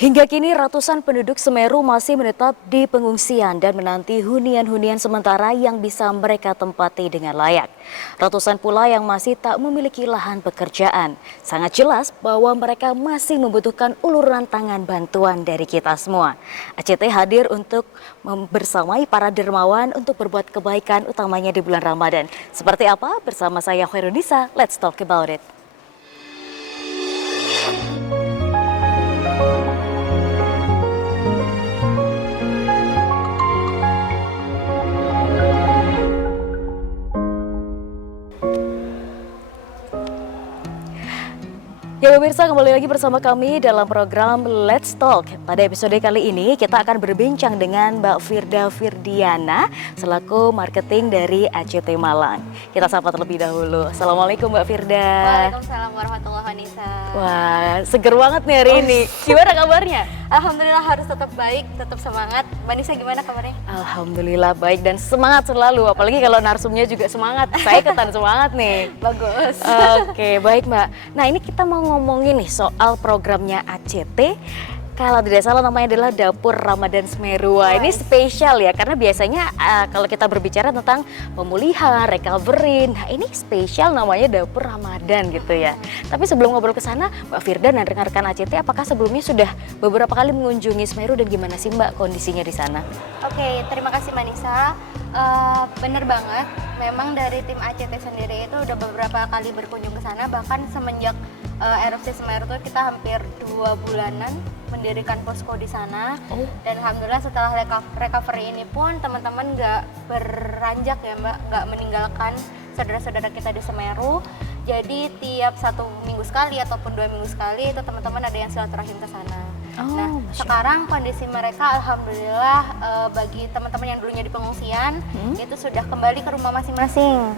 Hingga kini ratusan penduduk Semeru masih menetap di pengungsian dan menanti hunian-hunian sementara yang bisa mereka tempati dengan layak. Ratusan pula yang masih tak memiliki lahan pekerjaan. Sangat jelas bahwa mereka masih membutuhkan uluran tangan bantuan dari kita semua. ACT hadir untuk bersamai para dermawan untuk berbuat kebaikan utamanya di bulan Ramadan. Seperti apa? Bersama saya Khairunisa, let's talk about it. Ya pemirsa, kembali lagi bersama kami dalam program Let's Talk. Pada episode kali ini kita akan berbincang dengan Mbak Firda Firdiana selaku marketing dari ACT Malang. Kita sapa terlebih dahulu. Assalamualaikum Mbak Firda. Waalaikumsalam warahmatullahi wabarakatuh. Wah, seger banget nih hari ini. Gimana kabarnya? Alhamdulillah harus tetap baik, tetap semangat. Mbak Nisa gimana kabarnya? Alhamdulillah baik dan semangat selalu. Apalagi kalau narsumnya juga semangat. Saya ikutan semangat nih. Bagus. Oke, baik Mbak. Nah ini kita mau ngomongin nih soal programnya ACT. Kalau tidak salah namanya adalah Dapur Ramadan Semeru. Wah, ini spesial ya karena biasanya kalau kita berbicara tentang pemulihan, recovery, nah ini spesial namanya Dapur Ramadan gitu ya. Tapi sebelum ngobrol ke sana, Mbak Firda dan rekan-rekan ACT apakah sebelumnya sudah beberapa kali mengunjungi Semeru dan gimana sih Mbak kondisinya di sana? Oke, terima kasih Mbak Nisa. Bener banget, memang dari tim ACT sendiri itu udah beberapa kali berkunjung ke sana, bahkan semenjak erupsi Semeru itu kita hampir 2 bulanan mendirikan posko di sana. Dan alhamdulillah setelah recovery ini pun teman-teman nggak beranjak ya Mbak, nggak meninggalkan saudara-saudara kita di Semeru. Jadi tiap 1 minggu sekali ataupun 2 minggu sekali itu teman-teman ada yang silaturahim ke sana. Nah sekarang kondisi mereka alhamdulillah bagi teman-teman yang dulunya di pengungsian itu sudah kembali ke rumah masing-masing.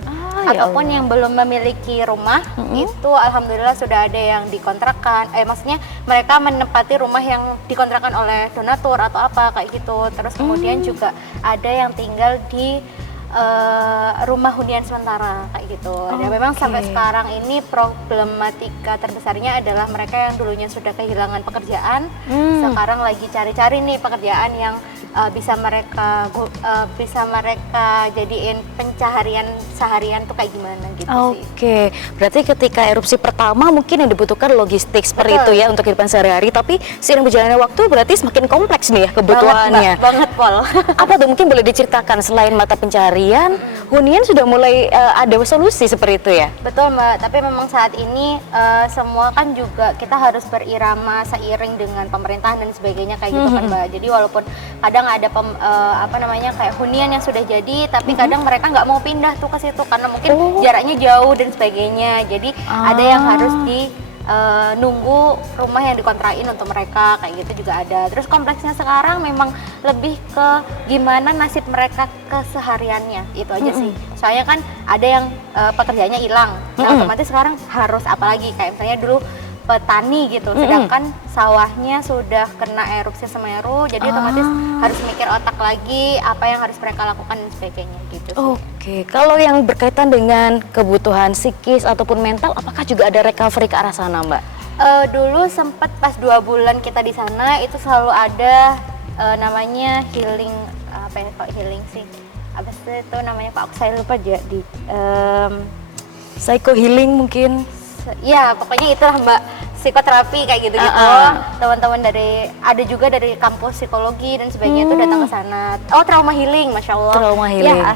Ataupun yang belum memiliki rumah itu alhamdulillah sudah ada yang dikontrakkan. Maksudnya mereka menempati rumah yang dikontrakan oleh donatur atau apa kayak gitu. Terus kemudian juga ada yang tinggal di rumah hunian sementara kayak gitu. Dan memang sampai sekarang ini problematika terbesarnya adalah mereka yang dulunya sudah kehilangan pekerjaan, sekarang lagi cari-cari nih pekerjaan yang bisa mereka jadiin pencaharian seharian tuh kayak gimana gitu sih. Oke, berarti ketika erupsi pertama mungkin yang dibutuhkan logistik seperti itu ya untuk kehidupan sehari-hari, tapi seiring berjalannya waktu berarti semakin kompleks nih ya kebutuhannya. Banget Pol. Apa tuh mungkin boleh diceritakan selain mata pencarian, hunian sudah mulai ada solusi seperti itu ya? Betul Mbak, tapi memang saat ini semua kan juga kita harus berirama seiring dengan pemerintahan dan sebagainya kayak gitu kan Mbak. Jadi walaupun kadang ada kayak hunian yang sudah jadi, tapi kadang mereka nggak mau pindah tuh ke situ karena mungkin jaraknya jauh dan sebagainya. Jadi ada yang harus nunggu rumah yang dikontrain untuk mereka kayak gitu juga ada. Terus kompleksnya sekarang memang lebih ke gimana nasib mereka kesehariannya itu aja sih. Soalnya kan ada yang pekerjaannya hilang, nah otomatis sekarang harus apa lagi kayak misalnya dulu petani gitu, sedangkan sawahnya sudah kena erupsi Semeru, jadi otomatis harus mikir otak lagi apa yang harus mereka lakukan dan sebagainya gitu sih. Oke, kalau yang berkaitan dengan kebutuhan psikis ataupun mental, apakah juga ada recovery ke arah sana Mbak? Dulu sempat pas 2 bulan kita di sana itu selalu ada namanya healing, apa ya kok healing sih? Apa sih itu namanya Pak? Saya lupa jadi Psycho healing mungkin? Ya pokoknya itulah Mbak, psikoterapi kayak gitu-gitu. Teman-teman ada juga dari kampus psikologi dan sebagainya itu datang ke sana. Trauma healing, Masya Allah. Trauma healing. Ya,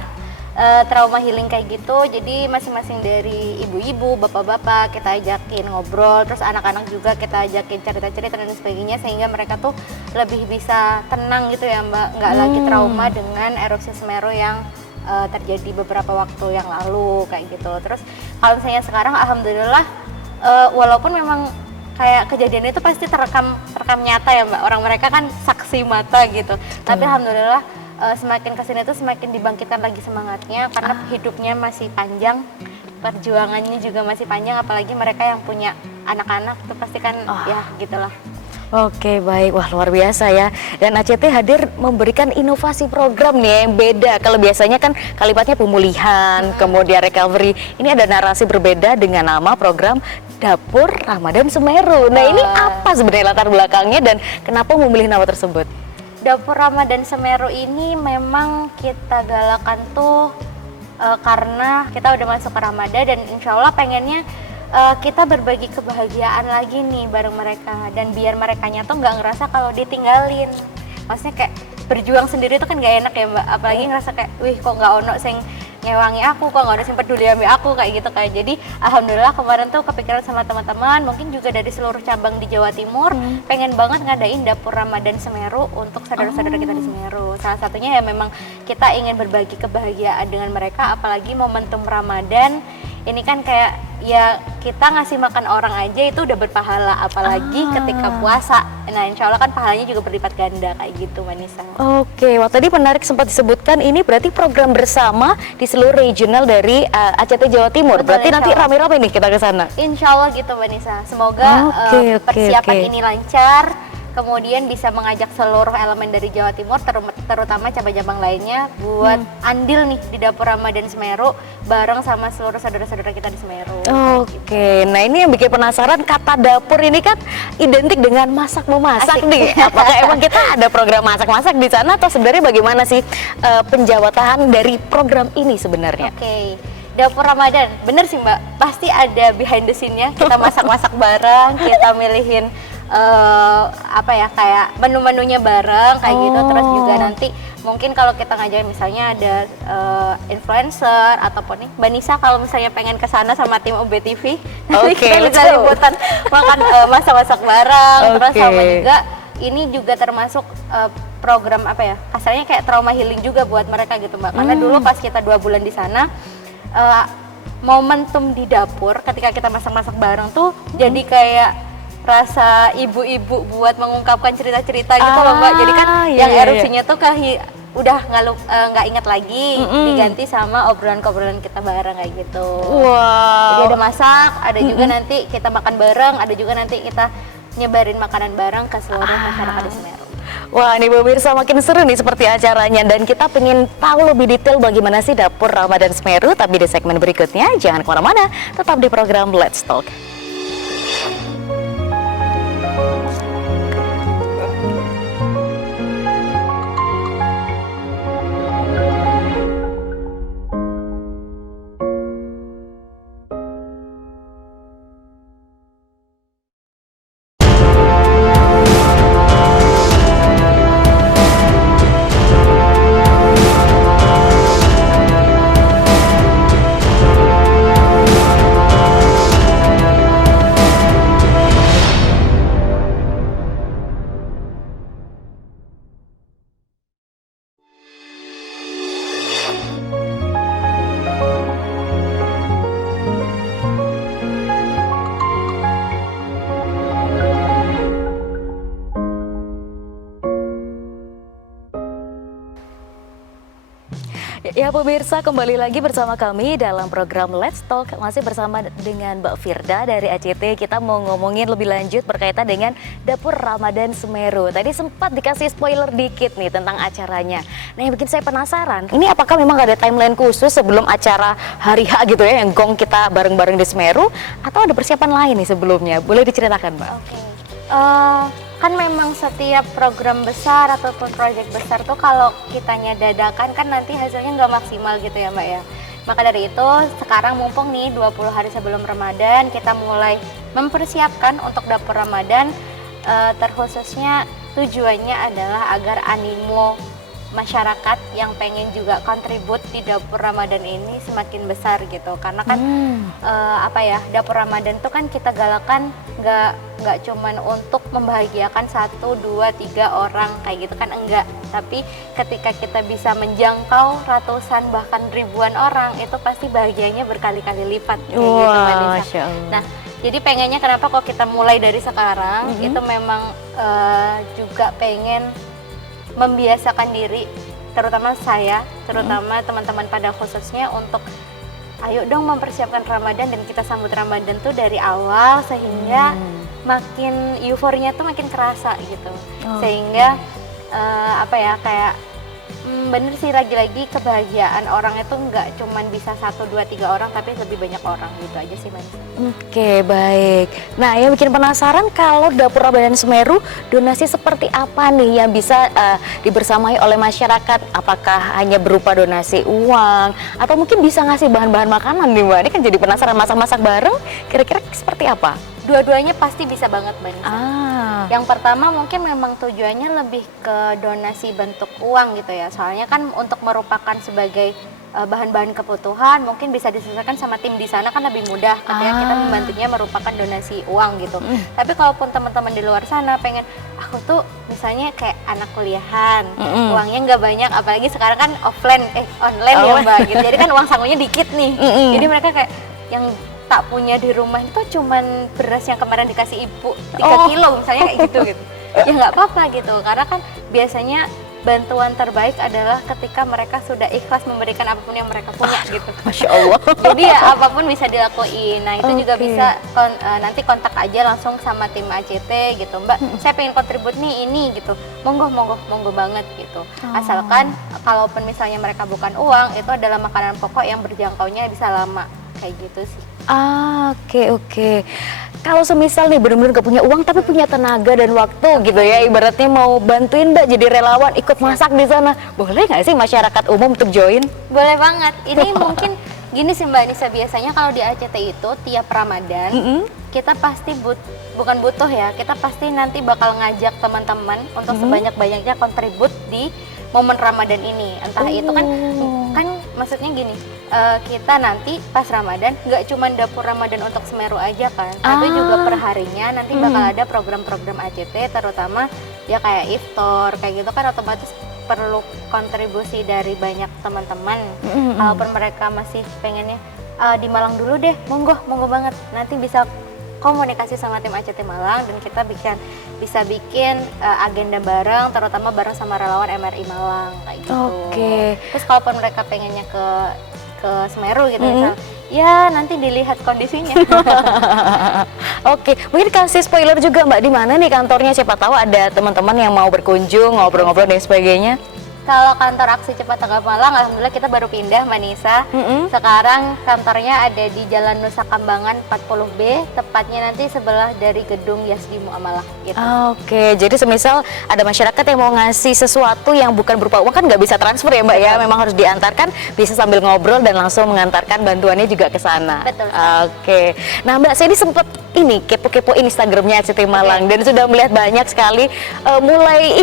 trauma healing kayak gitu. Jadi masing-masing dari ibu-ibu, bapak-bapak kita ajakin ngobrol, terus anak-anak juga kita ajakin cerita-cerita dan sebagainya sehingga mereka tuh lebih bisa tenang gitu ya Mbak, nggak lagi trauma dengan erupsi Semeru yang terjadi beberapa waktu yang lalu kayak gitu. Terus kalau misalnya sekarang alhamdulillah walaupun memang kayak kejadian itu pasti terekam nyata ya Mbak, orang mereka kan saksi mata gitu. Tapi alhamdulillah semakin kesini tuh semakin dibangkitkan lagi semangatnya karena hidupnya masih panjang, perjuangannya juga masih panjang, apalagi mereka yang punya anak-anak itu pasti kan ya gitulah. Oke baik, wah luar biasa ya. Dan ACT hadir memberikan inovasi program nih yang beda. Kalau biasanya kan kalimatnya pemulihan, kemudian recovery. Ini ada narasi berbeda dengan nama program Dapur Ramadan Semeru. Nah ini apa sebenarnya latar belakangnya dan kenapa memilih nama tersebut? Dapur Ramadan Semeru ini memang kita galakan tuh karena kita udah masuk ke Ramadan dan insya Allah pengennya kita berbagi kebahagiaan lagi nih bareng mereka, dan biar merekanya tuh nggak ngerasa kalau ditinggalin. Maksudnya kayak berjuang sendiri tuh kan gak enak ya Mbak, apalagi ngerasa kayak wih kok nggak ono sing ngewangi aku, kok nggak ada yang peduli sama aku kayak gitu kan. Jadi alhamdulillah kemarin tuh kepikiran sama teman-teman, mungkin juga dari seluruh cabang di Jawa Timur, pengen banget ngadain Dapur Ramadan Semeru untuk saudara-saudara kita di Semeru. Salah satunya ya memang kita ingin berbagi kebahagiaan dengan mereka, apalagi momentum Ramadan ini kan kayak ya kita ngasih makan orang aja itu udah berpahala, apalagi ketika puasa. Nah insya Allah kan pahalanya juga berlipat ganda kayak gitu Manisa. Oke, wah tadi menarik sempat disebutkan ini berarti program bersama di seluruh regional dari ACT Jawa Timur. Betul, Berarti nanti Allah. rame-rame nih kita ke sana. Insya Allah gitu Manisa. Semoga persiapan ini lancar, kemudian bisa mengajak seluruh elemen dari Jawa Timur, terutama cabang-cabang lainnya buat andil nih di Dapur Ramadan Semeru bareng sama seluruh saudara-saudara kita di Semeru. Oke, nah ini yang bikin penasaran, kata dapur ini kan identik dengan masak-memasak nih. Apakah emang kita ada program masak-masak di sana atau sebenarnya bagaimana sih penjawatan dari program ini sebenarnya? Oke. Dapur Ramadan, bener sih Mbak, pasti ada behind the scene-nya, kita masak-masak bareng, kita milihin apa ya kayak menu-menunya bareng kayak gitu. Terus juga nanti mungkin kalau kita ngajarin misalnya ada influencer ataupun nih Mbak Nisa kalau misalnya pengen ke sana sama tim UBTV, nanti kita bisa liputan makan masak-masak bareng. Terus sama juga ini juga termasuk program apa ya kasarnya kayak trauma healing juga buat mereka gitu Mbak, karena dulu pas kita 2 bulan di sana momentum di dapur ketika kita masak-masak bareng tuh jadi kayak rasa ibu-ibu buat mengungkapkan cerita-cerita gitu loh Mbak. Jadi kan yang erupsinya tuh udah nggak inget lagi, diganti sama obrolan-obrolan kita bareng kayak gitu. Jadi ada masak, ada juga nanti kita makan bareng, ada juga nanti kita nyebarin makanan bareng ke seluruh masyarakat di Semeru. Wah, ini pemirsa makin seru nih seperti acaranya, dan kita pengen tahu lebih detail bagaimana sih Dapur Ramadan Semeru, tapi di segmen berikutnya. Jangan kemana-mana, tetap di program Let's Talk. Ya pemirsa, kembali lagi bersama kami dalam program Let's Talk. Masih bersama dengan Mbak Firda dari ACT. Kita mau ngomongin lebih lanjut berkaitan dengan Dapur Ramadan Semeru. Tadi sempat dikasih spoiler dikit nih tentang acaranya. Nah yang bikin saya penasaran, ini apakah memang ada timeline khusus sebelum acara hari H gitu ya, yang gong kita bareng-bareng di Semeru, atau ada persiapan lain nih sebelumnya? Boleh diceritakan Mbak? Oke. Kan memang setiap program besar ataupun proyek besar tuh kalau kitanya dadakan kan nanti hasilnya nggak maksimal gitu ya Mbak ya. Maka dari itu sekarang mumpung nih 20 hari sebelum Ramadan kita mulai mempersiapkan untuk Dapur Ramadan, terkhususnya tujuannya adalah agar animo masyarakat yang pengen juga kontribut di Dapur Ramadan ini semakin besar gitu. Karena kan apa ya, Dapur Ramadan tuh kan kita galakan nggak cuman untuk membahagiakan 1, 2, 3 orang kayak gitu kan, enggak. Tapi ketika kita bisa menjangkau ratusan bahkan ribuan orang, itu pasti bahagianya berkali-kali lipat kayak gitu Mbak Nisa. Nah, jadi pengennya kenapa kok kita mulai dari sekarang, itu memang juga pengen membiasakan diri, terutama saya, terutama teman-teman pada khususnya untuk ayo dong mempersiapkan Ramadan dan kita sambut Ramadan tuh dari awal sehingga makin euforinya tuh makin kerasa gitu. Sehingga apa ya kayak Bener sih, lagi-lagi kebahagiaan orang itu nggak cuman bisa 1, 2, 3 orang, tapi lebih banyak orang gitu aja sih, Manisa. Oke, baik. Nah, yang bikin penasaran kalau Dapur Ramadan Semeru, donasi seperti apa nih yang bisa dibersamai oleh masyarakat? Apakah hanya berupa donasi uang atau mungkin bisa ngasih bahan-bahan makanan nih, Mbak? Ini kan jadi penasaran, masak-masak bareng, kira-kira seperti apa? Dua-duanya pasti bisa banget, Manisa. Ah, Yang pertama mungkin memang tujuannya lebih ke donasi bentuk uang gitu ya. Soalnya kan untuk merupakan sebagai bahan-bahan kebutuhan mungkin bisa diselesaikan sama tim di sana kan lebih mudah ketika kita membantunya merupakan donasi uang gitu. Tapi kalaupun teman-teman di luar sana pengen aku tuh misalnya kayak anak kuliahan, uangnya nggak banyak, apalagi sekarang kan online ya Mbak gitu. Jadi kan uang sangunya dikit nih. Jadi mereka kayak yang tak punya di rumah itu cuman beras yang kemarin dikasih ibu 3 kilo misalnya kayak gitu. Ya nggak apa-apa gitu, karena kan biasanya bantuan terbaik adalah ketika mereka sudah ikhlas memberikan apapun yang mereka punya gitu. Masya Allah. Jadi ya apapun bisa dilakuin. Nah itu juga bisa nanti kontak aja langsung sama tim ACT gitu. Mbak, saya pengen kontribut nih ini gitu. Monggo banget gitu. Asalkan kalaupun misalnya mereka bukan uang, itu adalah makanan pokok yang berjangkaunya bisa lama. Kayak gitu sih. Oke. Kalau semisal nih bener-bener gak punya uang tapi punya tenaga dan waktu gitu ya, ibaratnya mau bantuin Mbak jadi relawan ikut masak di sana, boleh nggak sih masyarakat umum untuk join? Boleh banget. Ini mungkin gini sih Mbak Nisa, biasanya kalau di ACT itu tiap Ramadan kita pasti bukan butuh ya, kita pasti nanti bakal ngajak teman-teman untuk sebanyak-banyaknya kontribut di momen Ramadan ini. Entah itu kan maksudnya gini, kita nanti pas Ramadan nggak cuma dapur Ramadan untuk Semeru aja kan, tapi juga perharinya nanti bakal ada program-program ACT, terutama ya kayak iftar kayak gitu kan otomatis perlu kontribusi dari banyak teman-teman. Kalaupun mereka masih pengennya di Malang dulu deh, monggo banget, nanti bisa komunikasi sama tim ACT Malang dan kita bisa bikin agenda bareng, terutama bareng sama relawan MRI Malang kayak gitu. Terus kalaupun mereka pengennya ke Semeru gitu misal, ya nanti dilihat kondisinya. Mungkin kasih spoiler juga Mbak, di mana nih kantornya, siapa tahu ada teman-teman yang mau berkunjung, ngobrol-ngobrol dan sebagainya. Kalau kantor Aksi Cepat Tanggap Malang, alhamdulillah kita baru pindah, Mbak Nisa. Sekarang kantornya ada di Jalan Nusa Kambangan 40B, tepatnya nanti sebelah dari gedung Yasdi Muamalah gitu. Jadi semisal ada masyarakat yang mau ngasih sesuatu yang bukan berupa uang, kan nggak bisa transfer ya Mbak ya, memang harus diantarkan, bisa sambil ngobrol dan langsung mengantarkan bantuannya juga ke sana. Betul. Nah Mbak, saya ini sempat kepo-kepo Instagramnya ACT Malang dan sudah melihat banyak sekali mulai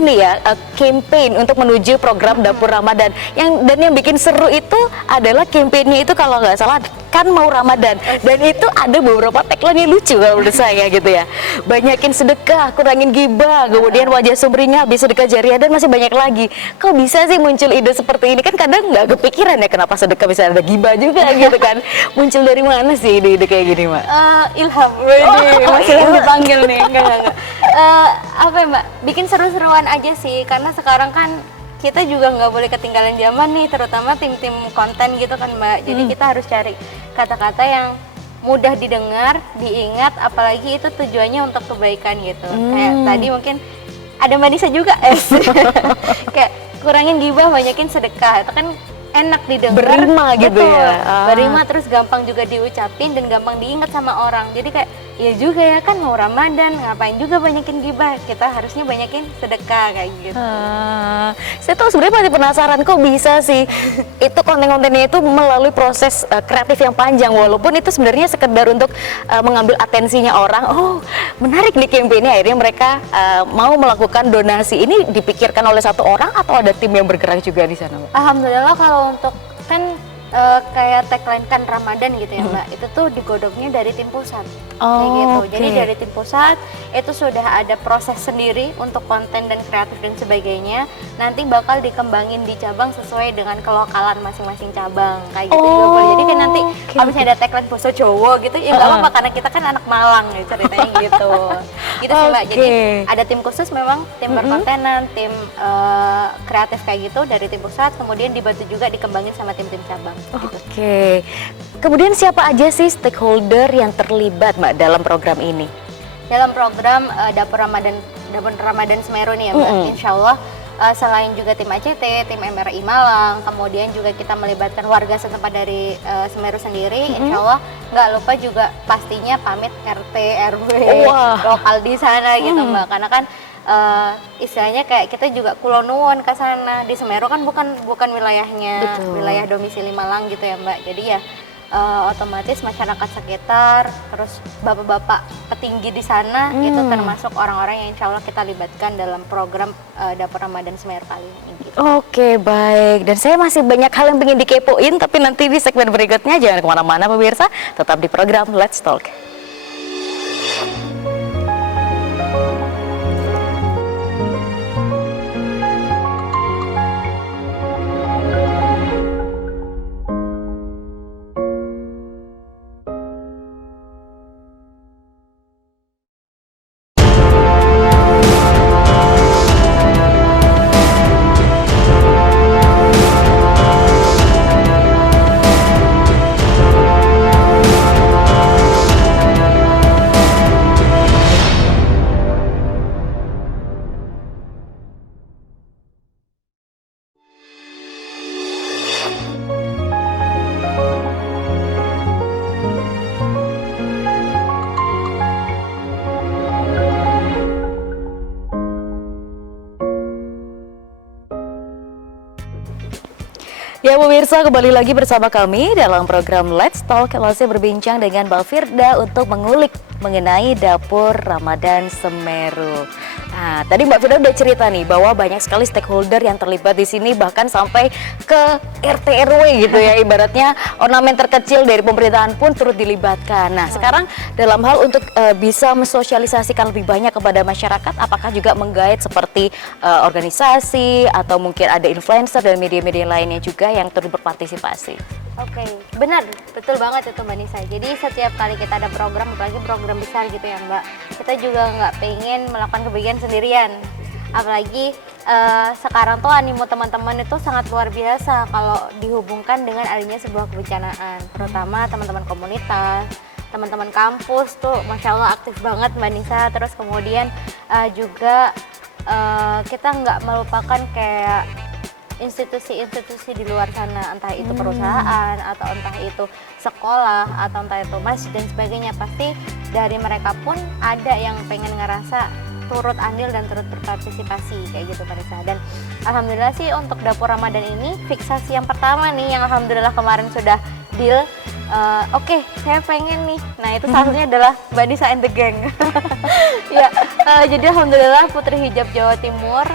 campaign untuk menuju program Dapur Ramadan. Yang bikin seru itu adalah campaignnya itu kalau nggak salah kan mau Ramadan, dan itu ada beberapa tagline yang lucu kalau menurut saya gitu ya. Banyakin sedekah, kurangin gibah, kemudian wajah sumringah, habis sedekah jariah, dan masih banyak lagi. Kok bisa sih muncul ide seperti ini? Kan kadang nggak kepikiran ya kenapa sedekah bisa ada gibah juga gitu kan. Muncul dari mana sih ide-ide kayak gini Mbak? Ilham, masih dipanggil nih. Enggak. Apa ya Mbak, bikin seru-seruan aja sih, karena sekarang kan kita juga nggak boleh ketinggalan zaman nih, terutama tim-tim konten gitu kan Mbak. Jadi kita harus cari kata-kata yang mudah didengar, diingat, apalagi itu tujuannya untuk kebaikan gitu. Kayak tadi mungkin ada Mbak Nisa juga, kayak kurangin gibah, banyakin sedekah, itu kan enak didengar, berima gitu ya. Berima, terus gampang juga diucapin dan gampang diingat sama orang. Jadi kayak ya juga ya kan mau Ramadan, ngapain juga banyakin gibah, kita harusnya banyakin sedekah kayak gitu. Saya tuh sebenarnya masih penasaran kok bisa sih itu konten-kontennya itu melalui proses kreatif yang panjang, walaupun itu sebenarnya sekedar untuk mengambil atensinya orang. Menarik nih campaign-nya, akhirnya mereka mau melakukan donasi. Ini dipikirkan oleh satu orang atau ada tim yang bergerak juga di sana Mbak? Alhamdulillah, kalau untuk kan kayak tagline kan Ramadan gitu ya Mbak, itu tuh digodoknya dari tim pusat kayak gitu. Jadi dari tim pusat itu sudah ada proses sendiri untuk konten dan kreatif dan sebagainya, nanti bakal dikembangin di cabang sesuai dengan kelokalan masing-masing cabang kayak gitu juga boleh. Jadi kan nanti kalau misalnya ada tagline Poso Jowo gitu ya nggak apa-apa, karena kita kan anak Malang ya, ceritanya gitu. Gitu sih Mbak. Jadi ada tim khusus, memang tim perkontenan, tim kreatif kayak gitu dari tim pusat, kemudian dibantu juga dikembangin sama tim-tim cabang. Kemudian siapa aja sih stakeholder yang terlibat Mbak dalam program ini? Dalam program Dapur Ramadan Semeru nih ya Mbak, insya Allah selain juga tim ACT, tim MRI Malang, kemudian juga kita melibatkan warga setempat dari Semeru sendiri, insya Allah nggak lupa juga pastinya pamit RT, RW, lokal di sana gitu Mbak, karena kan istilahnya kayak kita juga kulonuwun ke sana. Di Semeru kan bukan wilayahnya, wilayah domisili Malang gitu ya Mbak, jadi ya otomatis masyarakat sekitar, terus bapak-bapak petinggi di sana itu termasuk orang-orang yang insya Allah kita libatkan dalam program Dapur Ramadan Semeru kali ini. Gitu. Oke, baik. Dan saya masih banyak hal yang ingin dikepoin, tapi nanti di segmen berikutnya jangan kemana-mana pemirsa, tetap di program Let's Talk. Ya pemirsa, kembali lagi bersama kami dalam program Let's Talk. Masih berbincang dengan Mbak Firda untuk mengulik mengenai Dapur Ramadan Semeru. Nah, tadi Mbak Firda udah cerita nih bahwa banyak sekali stakeholder yang terlibat di sini, bahkan sampai ke RT RW gitu ya, ibaratnya ornamen terkecil dari pemerintahan pun turut dilibatkan. Nah, sekarang dalam hal untuk bisa mensosialisasikan lebih banyak kepada masyarakat, apakah juga menggait seperti organisasi atau mungkin ada influencer dan media-media lainnya juga yang turut berpartisipasi? Oke, benar, betul banget itu Mbak Nisa. Jadi setiap kali kita ada program, apalagi program besar gitu ya Mbak, kita juga nggak pengen melakukan kebagian sendirian. Apalagi sekarang tuh animo teman-teman itu sangat luar biasa kalau dihubungkan dengan adanya sebuah kebencanaan, terutama teman-teman komunitas, teman-teman kampus tuh Masya Allah aktif banget Mbak Nisa. Terus kemudian juga kita nggak melupakan kayak institusi-institusi di luar sana, entah itu perusahaan atau entah itu sekolah atau entah itu masjid dan sebagainya. Pasti dari mereka pun ada yang pengen ngerasa turut andil dan turut berpartisipasi kayak gitu Pak Nisa. Dan alhamdulillah sih untuk Dapur Ramadan ini fiksasi yang pertama nih yang alhamdulillah kemarin sudah deal. Oke, saya pengen nih. Nah itu salah satunya adalah Mbak Nisa and the Gang. Ya, jadi alhamdulillah Putri Hijab Jawa Timur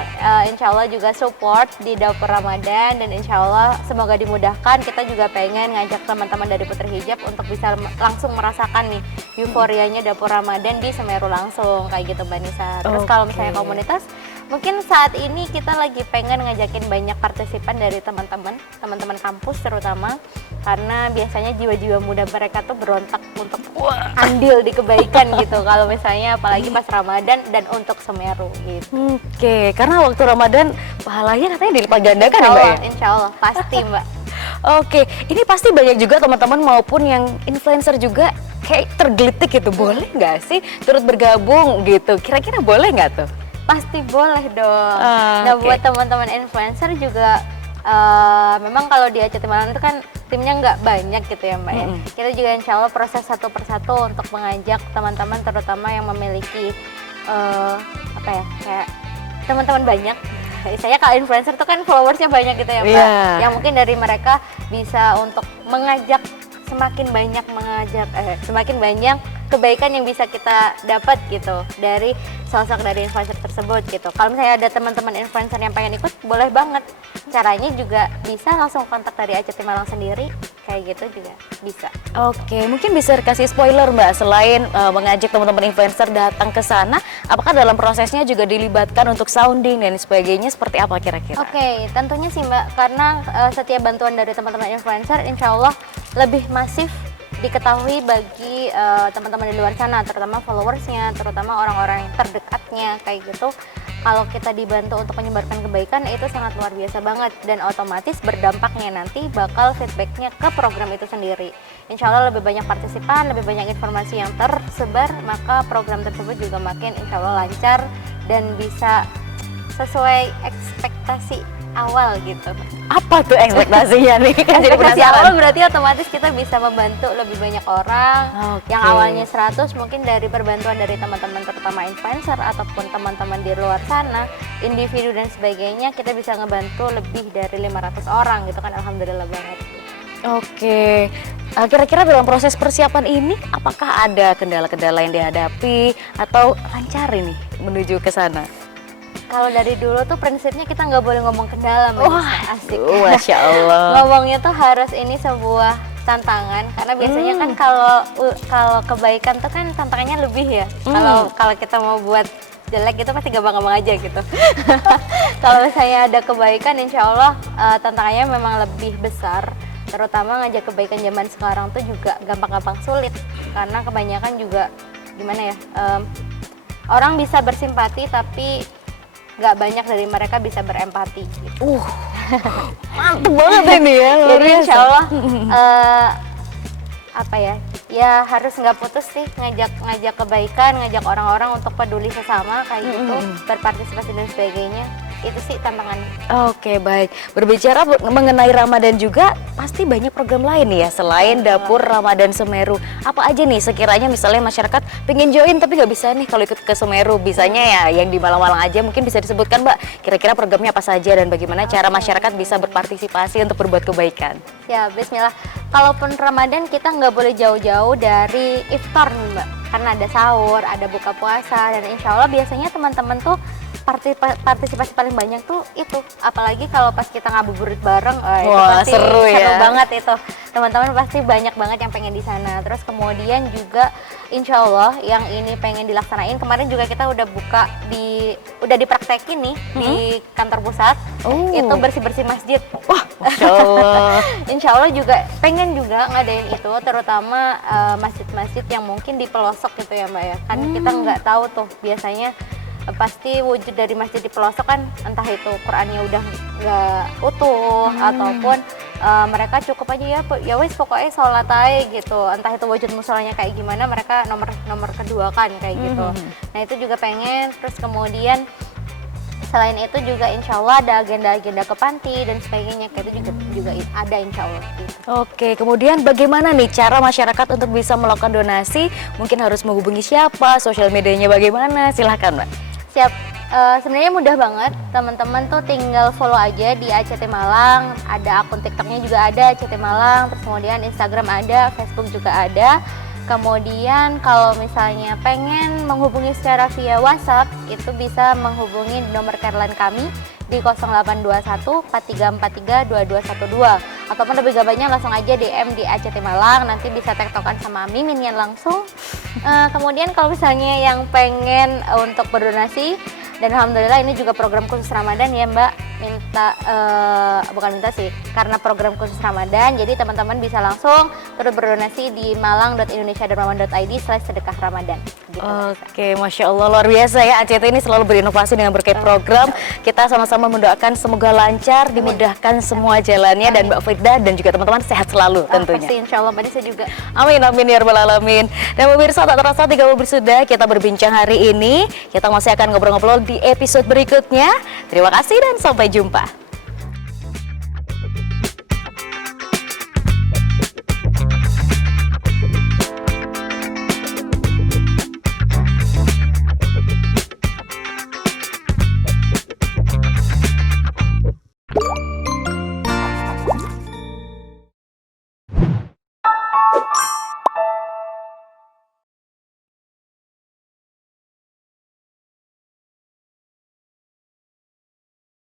insya Allah juga support di Dapur Ramadan, dan insya Allah semoga dimudahkan. Kita juga pengen ngajak teman-teman dari Putri Hijab untuk bisa langsung merasakan nih euforianya Dapur Ramadan di Semeru langsung kayak gitu Mbak Nisa. Terus kalau misalnya komunitas, mungkin saat ini kita lagi pengen ngajakin banyak partisipan dari teman-teman kampus terutama, karena biasanya jiwa-jiwa muda mereka tuh berontak untuk andil di kebaikan gitu kalau misalnya apalagi pas Ramadan dan untuk Semeru gitu. Oke, karena waktu Ramadan pahalanya katanya dilipat gandakan ya Mbak ya? Insya Allah, pasti Mbak. Oke, ini pasti banyak juga teman-teman maupun yang influencer juga kayak tergelitik gitu, boleh nggak sih turut bergabung gitu? Kira-kira boleh nggak tuh? Pasti boleh dong. Nah buat teman-teman influencer juga memang kalau di ACT Malang itu kan timnya nggak banyak gitu ya Mbak ya. Kita juga insya Allah proses satu persatu untuk mengajak teman-teman terutama yang memiliki apa ya, kayak teman-teman banyak. Saya kalau influencer itu kan followersnya banyak gitu ya Mbak. Yang mungkin dari mereka bisa untuk mengajak semakin banyak kebaikan yang bisa kita dapat gitu dari sosok dari influencer tersebut gitu. Kalau misalnya ada teman-teman influencer yang pengen ikut, boleh banget. Caranya juga bisa langsung kontak dari ACT Malang sendiri, kayak gitu juga bisa. Oke, mungkin bisa kasih spoiler Mbak, selain mengajak teman-teman influencer datang ke sana, apakah dalam prosesnya juga dilibatkan untuk sounding dan sebagainya, seperti apa kira-kira? Oke, tentunya sih Mbak, karena setiap bantuan dari teman-teman influencer insya Allah lebih masif diketahui bagi teman-teman di luar sana, terutama followersnya, terutama orang-orang terdekatnya kayak gitu. Kalau kita dibantu untuk menyebarkan kebaikan itu sangat luar biasa banget, dan otomatis berdampaknya nanti bakal feedbacknya ke program itu sendiri. Insya Allah lebih banyak partisipan, lebih banyak informasi yang tersebar, maka program tersebut juga makin insya Allah lancar dan bisa sesuai ekspektasi awal gitu. Apa tuh ekspektasinya nih? Kan jadi Ekspektasi awal penasaran. berarti otomatis kita bisa membantu lebih banyak orang. Oke. Yang awalnya 100 mungkin dari perbantuan dari teman-teman terutama influencer ataupun teman-teman di luar sana, individu dan sebagainya, kita bisa ngebantu lebih dari 500 orang gitu kan, alhamdulillah banget. Oke, kira-kira dalam proses persiapan ini apakah ada kendala-kendala yang dihadapi atau lancar ini menuju ke sana? Kalau dari dulu tuh prinsipnya kita nggak boleh ngomong kendala, Mbak Nisa. Asik. Masya Allah. Ngomongnya tuh harus ini sebuah tantangan, karena biasanya kan kalau kebaikan tuh kan tantangannya lebih ya. Kalau kita mau buat jelek itu pasti gampang-gampang aja gitu. Kalau misalnya ada kebaikan, insya Allah tantangannya memang lebih besar. Terutama ngajak kebaikan zaman sekarang tuh juga gampang-gampang sulit, karena kebanyakan juga gimana ya, orang bisa bersimpati tapi nggak banyak dari mereka bisa berempati gitu. Mantep banget ini ya. luar Jadi biasa. insya Allah apa ya harus nggak putus sih ngajak kebaikan, ngajak orang-orang untuk peduli sesama kayak gitu, berpartisipasi dan sebagainya. Itu sih tantangannya. Oke, baik. Berbicara mengenai Ramadan juga, pasti banyak program lain ya selain Dapur Ramadan Semeru. Apa aja nih sekiranya misalnya masyarakat pengen join tapi nggak bisa nih kalau ikut ke Semeru, bisanya ya yang di Malang-Malang aja, mungkin bisa disebutkan Mbak, kira-kira programnya apa saja dan bagaimana cara masyarakat bisa berpartisipasi untuk berbuat kebaikan. Ya, bismillah. Kalaupun Ramadan kita nggak boleh jauh-jauh dari iftar nih Mbak, karena ada sahur, ada buka puasa, dan insya Allah biasanya teman-teman tuh partisipasi paling banyak tuh itu, apalagi kalau pas kita ngabuburit bareng, itu Wah, pasti seru ya. banget itu. Teman-teman pasti banyak banget yang pengen di sana. Terus kemudian juga insya Allah yang ini pengen dilaksanain, kemarin juga kita udah udah dipraktekin nih di kantor pusat, itu bersih-bersih masjid. Wah, Masya Allah. Insya Allah juga pengen juga ngadain itu, terutama masjid-masjid yang mungkin di pelosok gitu ya Mbak ya. Kan kita nggak tahu tuh biasanya pasti wujud dari masjid di pelosok kan entah itu Qurannya udah nggak utuh ataupun mereka cukup aja ya wes pokoknya sholat aja gitu, entah itu wujud musolanya kayak gimana, mereka nomor kedua kan kayak gitu. Nah itu juga pengen. Terus kemudian selain itu juga insya Allah ada agenda-agenda ke panti dan sebagainya, kayak itu juga ada insya Allah gitu. Oke, kemudian bagaimana nih cara masyarakat untuk bisa melakukan donasi? Mungkin harus menghubungi siapa, sosial medianya bagaimana? Silahkan Mbak. Siap, sebenarnya mudah banget, teman-teman tuh tinggal follow aja di ACT Malang, ada akun TikToknya juga ada ACT Malang, terus kemudian Instagram ada, Facebook juga ada. Kemudian kalau misalnya pengen menghubungi secara via WhatsApp, itu bisa menghubungi nomor Kerlan kami di 0821 4343 2212, ataupun lebih gampangnya langsung aja DM di ACT Malang, nanti bisa tektokan sama Miminnya langsung. Kemudian kalau misalnya yang pengen untuk berdonasi, dan alhamdulillah ini juga program khusus Ramadan ya Mbak, bukan minta sih, karena program khusus Ramadan, jadi teman-teman bisa langsung terus berdonasi di malang.indonesia.ramadan.id/sedekah Ramadan gitu. Oke, Masya Allah, luar biasa ya. ACT ini selalu berinovasi dengan berbagai program. Kita sama-sama mendoakan semoga lancar, dimudahkan semua jalannya, dan Mbak Firda dan juga teman-teman sehat selalu tentunya. Pasti insya Allah Mbak Nisa juga. Amin, amin ya rabbal alamin. Dan pemirsa, tak terasa 30 menit sudah kita berbincang hari ini. Kita masih akan ngobrol-ngobrol di episode berikutnya. Terima kasih dan sampai jumpa.